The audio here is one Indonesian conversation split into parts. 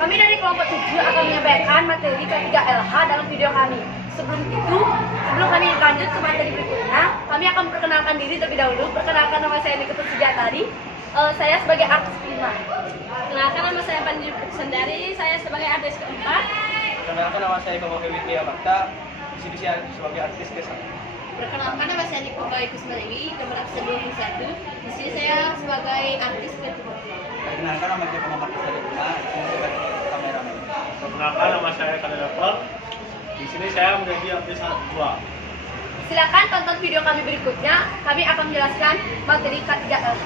Kami dari kelompok 7 akan menyampaikan materi K3LH dalam video kami. Sebelum kami lanjut ke materi berikutnya, kami akan perkenalkan diri terlebih dahulu. Perkenalkan, nama saya Nikita Sujatari. Saya sebagai artis kelima. Perkenalkan, nama saya Panji Sendari. Saya sebagai artis keempat. Perkenalkan, nama saya Komo Widya Bakta. Di sini saya sebagai artis ke-1. Perkenalkan, nama saya Niko Bayi Kusmalewi, nomor absen 21. Di sini saya sebagai artis kedua. Perkenalkan, nama saya Komo Martis Aditya. Di sini sebagai kameramen. Perkenalkan, nama saya Khalil Akbar. Di sini saya menjadi artis kedua. Silakan tonton video kami berikutnya. Kami akan menjelaskan materi K3LH.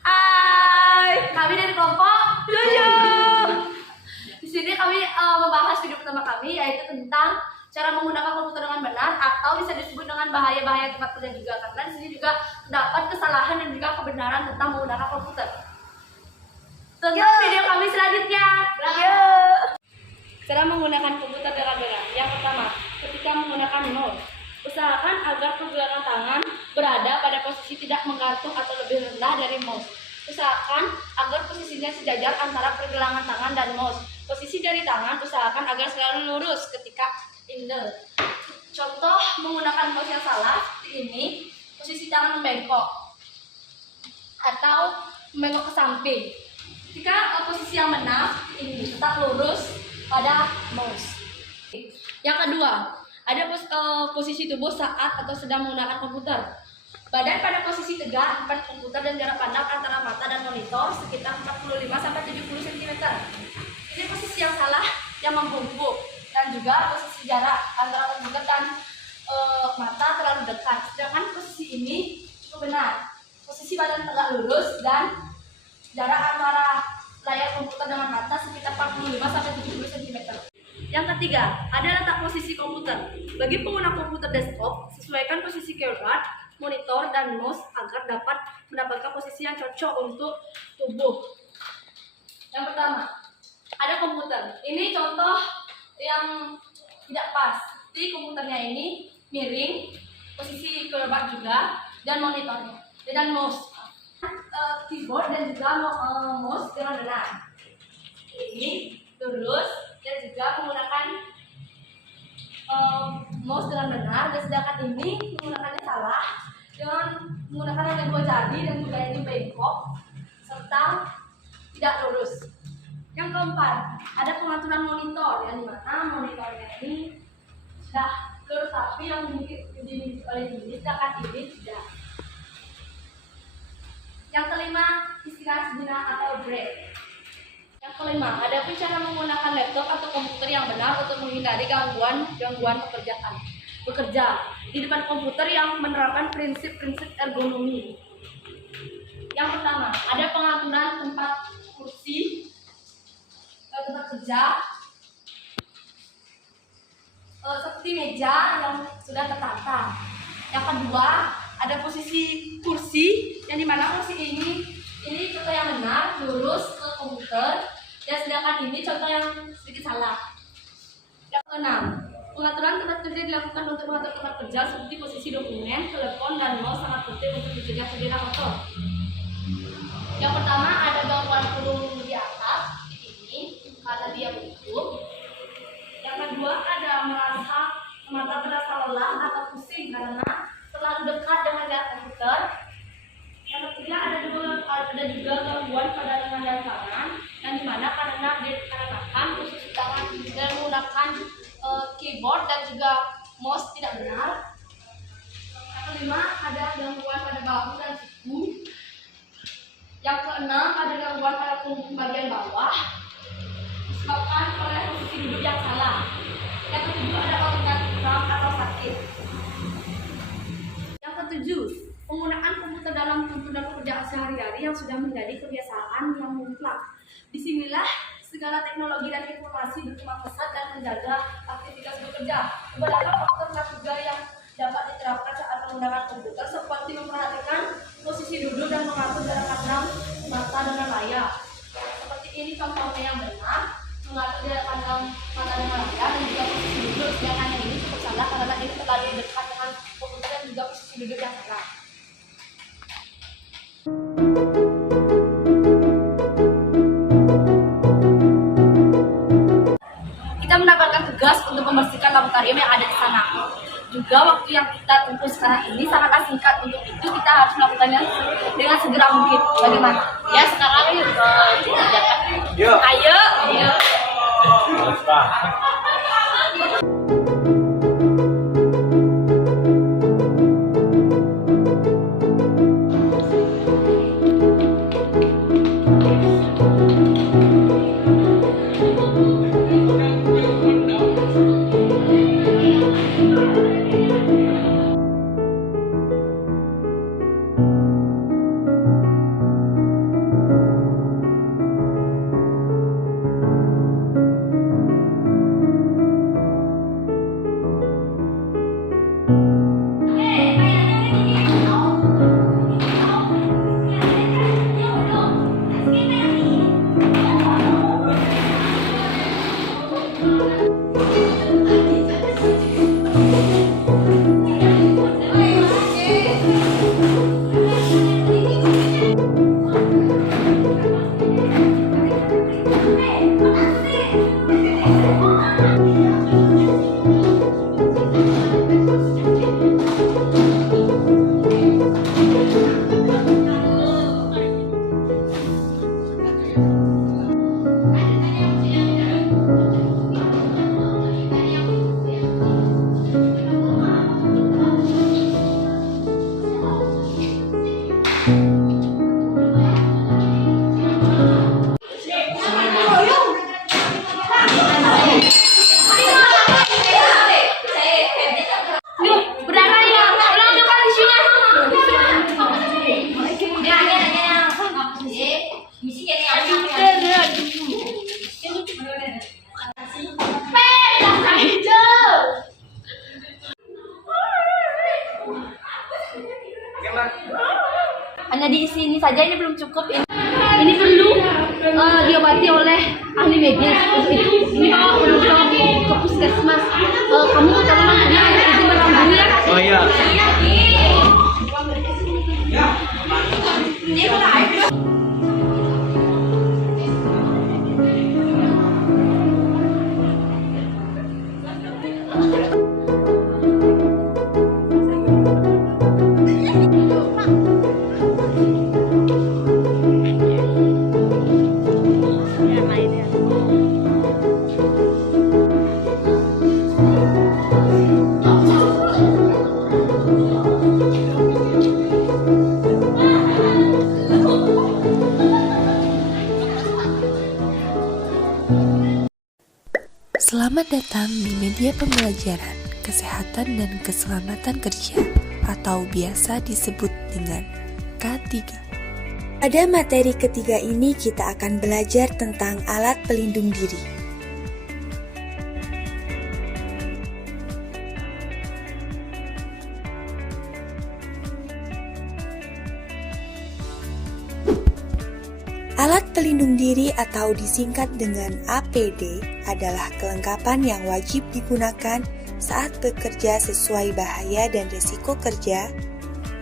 Hai, kami dari kelompok 7. Di sini kami membahas video pertama kami, yaitu tentang cara menggunakan komputer dengan benar atau bisa disebut dengan bahaya-bahaya tempat kerja juga, karena di sini juga terdapat kesalahan dan juga kebenaran tentang menggunakan komputer. Tonton video kami selanjutnya. Cara menggunakan komputer dengan benar. Yang pertama, ketika menggunakan mouse, usahakan agar pergelangan tangan berada pada posisi tidak menggantung atau lebih rendah dari mouse. Usahakan agar posisinya sejajar antara pergelangan tangan dan mouse. Posisi jari tangan usahakan agar selalu lurus ketika indah. Contoh menggunakan mouse yang salah seperti ini, posisi tangan membengkok atau membengkok ke samping. Jika posisi yang benar ini tetap lurus pada mouse. Yang kedua, ada posisi tubuh saat atau sedang menggunakan komputer. Badan pada posisi tegak depan komputer dan jarak pandang antara mata dan monitor sekitar 45-70 cm. Ini posisi yang salah yang membungkuk, dan juga posisi jarak antara komputer dan mata terlalu dekat. Sedangkan posisi ini cukup benar. Posisi badan tegak lurus dan jarak antara layar komputer dengan mata sekitar 45-70 cm. Yang ketiga, ada letak posisi komputer. Bagi pengguna komputer desktop, sesuaikan posisi keyboard, monitor, dan mouse agar dapat mendapatkan posisi yang cocok untuk tubuh. Yang pertama, ada komputer. Ini contoh yang tidak pas. Jadi komputernya ini miring, posisi keyboard juga, dan monitornya, dan mouse. Keyboard dan juga mouse dengan benar. Ini lurus dan juga menggunakan mouse dengan benar, dan sedangkan ini menggunakannya salah dengan menggunakan hanya 2 jari dan juga ini bengkok serta tidak lurus. Yang keempat, ada pengaturan monitor, yang dimana monitornya ini sudah lurus tapi yang dimiliki oleh ini, sedangkan ini tidak. Yang kelima, istirahat sejenak atau break. Yang kelima, ada pun cara menggunakan laptop atau komputer yang benar untuk menghindari gangguan bekerja di depan komputer yang menerapkan prinsip-prinsip ergonomi. Yang pertama, ada pengaturan tempat kursi, tempat kerja, seperti meja yang sudah tertata. Yang kedua, ada posisi kursi, yang dimana kursi ini contoh yang benar, lurus ke komputer, dan sedangkan ini contoh yang sedikit salah. Yang keenam, pengaturan tempat kerja dilakukan untuk mengatur tempat kerja seperti posisi dokumen, telepon, dan mouse sangat penting untuk mencegah cedera otot. Yang pertama, ada gangguan punggung di atas, seperti ini, karena dia bungkuk. Yang kedua, ada mata terasa lelah atau pusing karena terlalu dekat dengan layar komputer. Yang ketiga, ada juga gangguan pada lengan dan tangan, yang dimana karena dikarenakan posisi tangan dan menggunakan keyboard dan juga mouse tidak benar. Yang kelima, ada gangguan pada bahu dan siku. Yang keenam, ada gangguan pada punggung bagian bawah disebabkan oleh posisi duduk yang salah. Yang ketujuh, ada organ kram atau sakit. Yang ketujuh, penggunaan komputer dalam tuntutan pekerjaan sehari-hari yang sudah menjadi kebiasaan yang mutlak. Disinilah segala teknologi dan informasi berkembang pesat dan menjaga aktivitas bekerja. Beberapa faktor juga yang dapat diterapkan saat menggunakan komputer seperti memperhatikan posisi duduk dan mengatur jarak pandang mata dengan layar. Seperti ini contohnya yang benar, mengatur jarak pandang mata dengan layar dan juga posisi duduk. Sedangkan yang ini cukup salah karena ini terlalu dekat dengan komputer dan juga posisi duduk yang salah. bertugas untuk membersihkan laboratorium yang ada di sana. Juga waktu yang kita tempuh sekarang ini sangatlah singkat, untuk itu kita harus melakukannya dengan segera mungkin. Bagaimana? Ya sekarang yuk dikerjakan. Yuk. Ayo, ayo. Harus, Pak. Hanya diisi ini saja, ini belum cukup. Ini perlu diobati oleh ahli medis. Untuk itu ini bawa penunjang ke puskesmas. Kamu tolong punya izin bertemu dulu ya. Oh iya. Selamat datang di media pembelajaran Kesehatan dan Keselamatan Kerja atau biasa disebut dengan K3. Pada materi ketiga ini kita akan belajar tentang alat pelindung diri. Alat pelindung diri atau disingkat dengan APD adalah kelengkapan yang wajib digunakan saat bekerja sesuai bahaya dan risiko kerja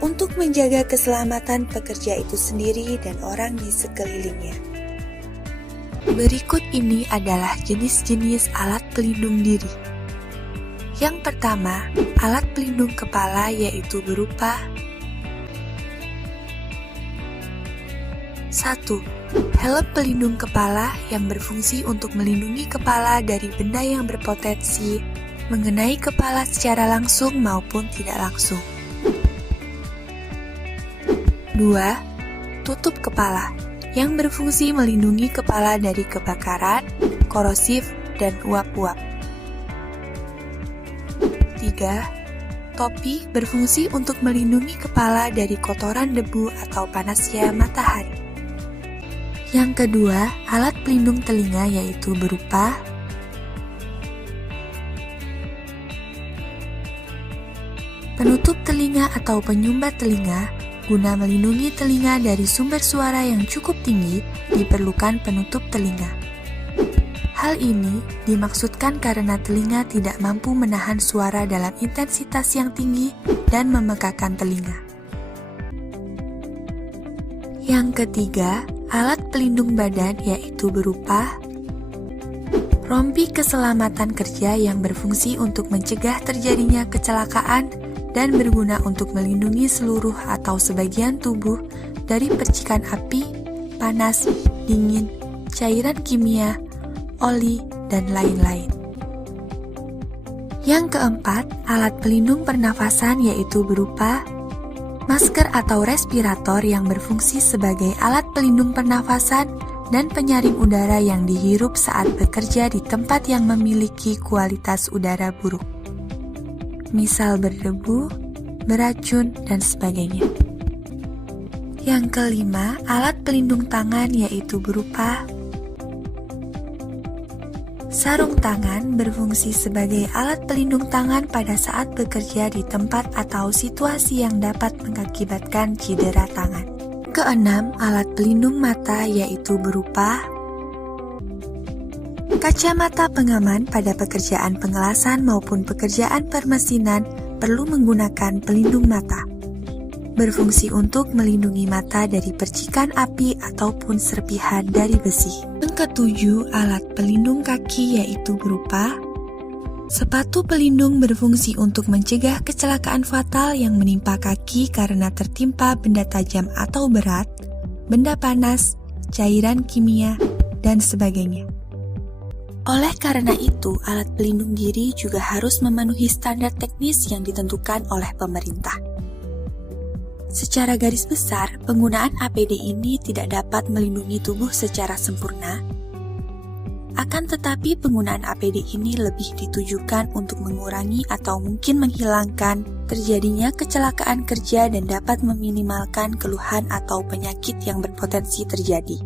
untuk menjaga keselamatan pekerja itu sendiri dan orang di sekelilingnya. Berikut ini adalah jenis-jenis alat pelindung diri. Yang pertama, alat pelindung kepala yaitu berupa 1. Helm pelindung kepala yang berfungsi untuk melindungi kepala dari benda yang berpotensi mengenai kepala secara langsung maupun tidak langsung. 2. Tutup kepala yang berfungsi melindungi kepala dari kebakaran, korosif, dan uap-uap. 3. Topi berfungsi untuk melindungi kepala dari kotoran debu atau panasnya matahari. Yang kedua, alat pelindung telinga yaitu berupa penutup telinga atau penyumbat telinga. Guna melindungi telinga dari sumber suara yang cukup tinggi, diperlukan penutup telinga. Hal ini dimaksudkan karena telinga tidak mampu menahan suara dalam intensitas yang tinggi dan memekakan telinga. Yang ketiga, alat pelindung badan yaitu berupa Rompi keselamatan kerja yang berfungsi untuk mencegah terjadinya kecelakaan dan berguna untuk melindungi seluruh atau sebagian tubuh dari percikan api, panas, dingin, cairan kimia, oli, dan lain-lain. Yang keempat, alat pelindung pernafasan yaitu berupa masker atau respirator yang berfungsi sebagai alat pelindung pernafasan dan penyaring udara yang dihirup saat bekerja di tempat yang memiliki kualitas udara buruk. Misal berdebu, beracun, dan sebagainya. Yang kelima, alat pelindung tangan yaitu berupa sarung tangan berfungsi sebagai alat pelindung tangan pada saat bekerja di tempat atau situasi yang dapat mengakibatkan cedera tangan. Keenam, alat pelindung mata yaitu berupa kacamata pengaman pada pekerjaan pengelasan maupun pekerjaan permesinan perlu menggunakan pelindung mata. Berfungsi untuk melindungi mata dari percikan api ataupun serpihan dari besi. Yang ketujuh, alat pelindung kaki yaitu berupa sepatu pelindung berfungsi untuk mencegah kecelakaan fatal yang menimpa kaki karena tertimpa benda tajam atau berat, benda panas, cairan kimia, dan sebagainya. Oleh karena itu, alat pelindung diri juga harus memenuhi standar teknis yang ditentukan oleh pemerintah. Secara garis besar, penggunaan APD ini tidak dapat melindungi tubuh secara sempurna. Akan tetapi penggunaan APD ini lebih ditujukan untuk mengurangi atau mungkin menghilangkan terjadinya kecelakaan kerja dan dapat meminimalkan keluhan atau penyakit yang berpotensi terjadi.